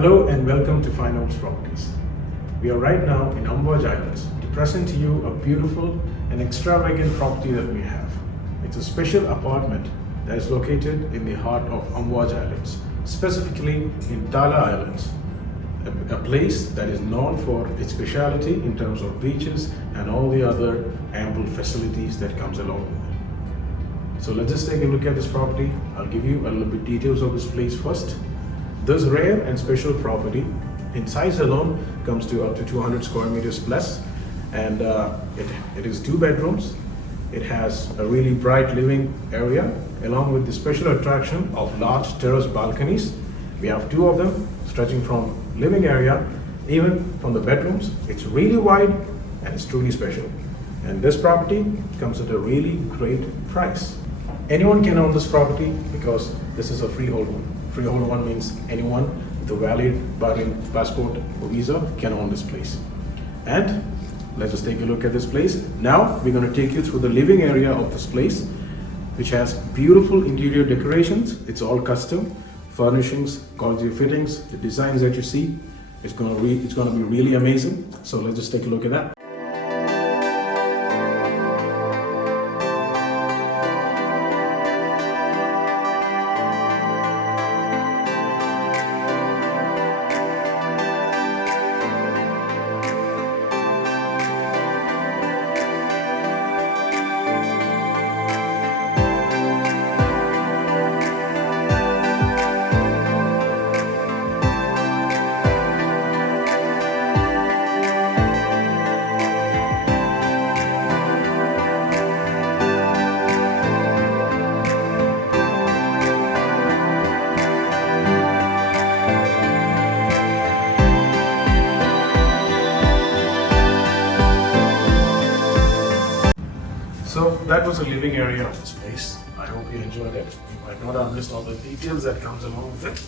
Hello and welcome to Fine Arts Properties. We are right now in Amwaj Islands to present to you a beautiful and extravagant property that we have. It's a special apartment that is located in the heart of Amwaj Islands, specifically in Tala Islands, a place that is known for its speciality in terms of beaches and all the other ample facilities that comes along with it. So let's just take a look at this property. I'll give you a little bit details of this place first. This rare and special property in size alone comes to up to 200 square meters plus, and it is 2 bedrooms. It has a really bright living area along with the special attraction of large terrace balconies. We have 2 of them stretching from living area, even from the bedrooms. It's really wide and it's truly special. And this property comes at a really great price. Anyone can own this property because this is a freehold one. Freehold one means anyone with a valid Bahrain passport or visa can own this place. And let's just take a look at this place. Now we're going to take you through the living area of this place, which has beautiful interior decorations. It's all custom furnishings, quality fittings. The designs that you see, it's going to be really amazing. So let's just take a look at that. So that was the living area of this place. I hope you enjoyed it. You might not have missed all the details that comes along with it.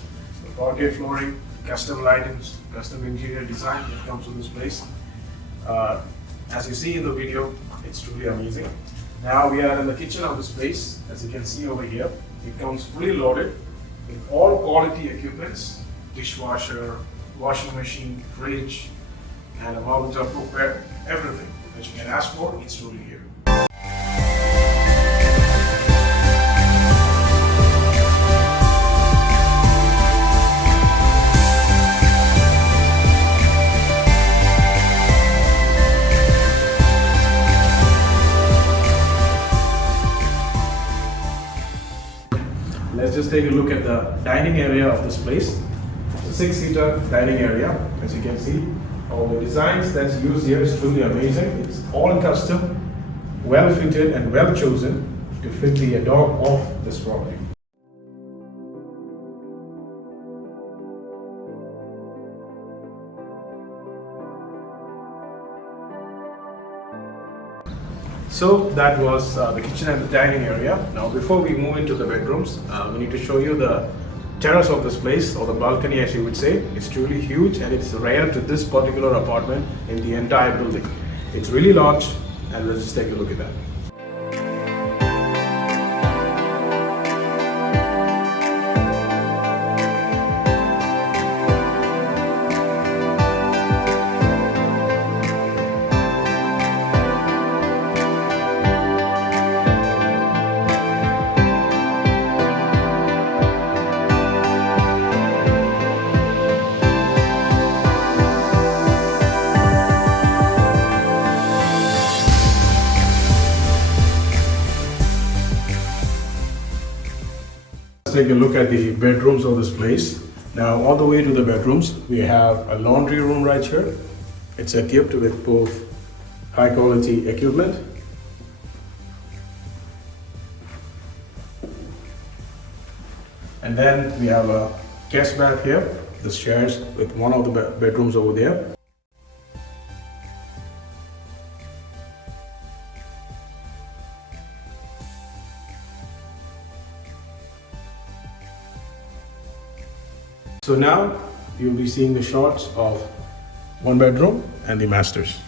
The parquet flooring, custom lightings, custom interior design that comes with this place. As you see in the video, it's truly amazing. Now we are in the kitchen of this place. As you can see over here, it comes fully loaded with all quality equipments, dishwasher, washing machine, fridge, and a marble tub cookware. Everything that you can ask for, it's truly here. Let's just take a look at the dining area of this place. It's a 6-seater dining area. As you can see, all the designs that's used here is truly amazing. It's all custom, well fitted and well chosen to fit the dog of this property. So that was the kitchen and the dining area. Now before we move into the bedrooms, we need to show you the terrace of this place, or the balcony as you would say. It's truly huge and it's rare to this particular apartment in the entire building. It's really large, and let's just take a look at that. Let's take a look at the bedrooms of this place. Now all the way to the bedrooms, we have a laundry room right here. It's equipped with both high quality equipment and then we have a guest bath here. This shares with one of the bedrooms over there. So now you'll be seeing the shots of one bedroom and the masters.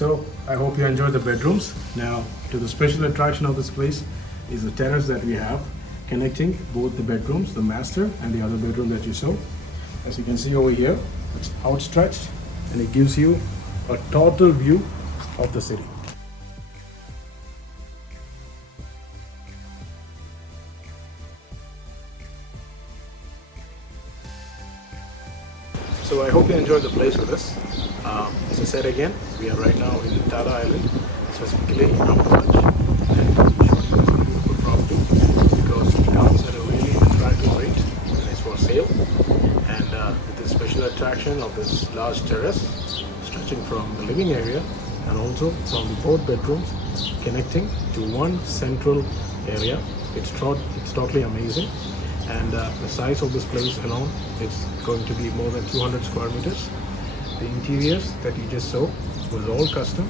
So I hope you enjoy the bedrooms. Now to the special attraction of this place is the terrace that we have connecting both the bedrooms, the master and the other bedroom that you saw. As you can see over here, it's outstretched and it gives you a total view of the city. So I hope you enjoyed the place with us. As I said again, we are right now in Tala Island, specifically in Amwaj, and we'll show you this beautiful property because it comes at a really attractive rate and it's for sale. And with this special attraction of this large terrace stretching from the living area and also from the both bedrooms connecting to one central area, it's totally amazing. And the size of this place alone is going to be more than 200 square meters. The interiors that you just saw was all custom,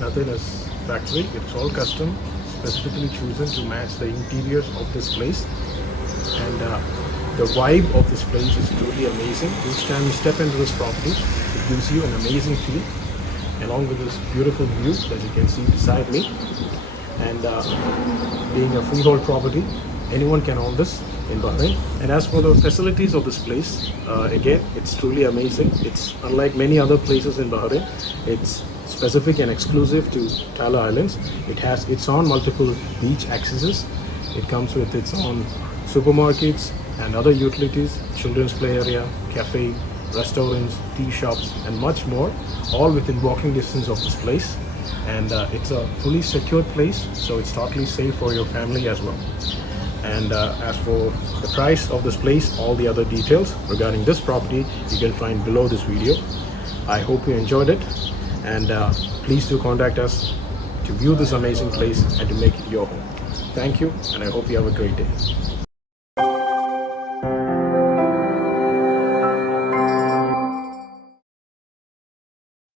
nothing is factory, it's all custom, specifically chosen to match the interiors of this place. And the vibe of this place is truly amazing. Each time you step into this property, it gives you an amazing feel, along with this beautiful view that you can see beside me. And being a freehold property, anyone can own this in Bahrain. And as for the facilities of this place, again, it's truly amazing. It's unlike many other places in Bahrain. It's specific and exclusive to Tala Islands. It has its own multiple beach accesses. It comes with its own supermarkets and other utilities, children's play area, cafe, restaurants, tea shops, and much more, all within walking distance of this place. And it's a fully secured place, so it's totally safe for your family as well. And as for the price of this place, all the other details regarding this property you can find below this video. I hope you enjoyed it, and please do contact us to view this amazing place and to make it your home. Thank you, and I hope you have a great day.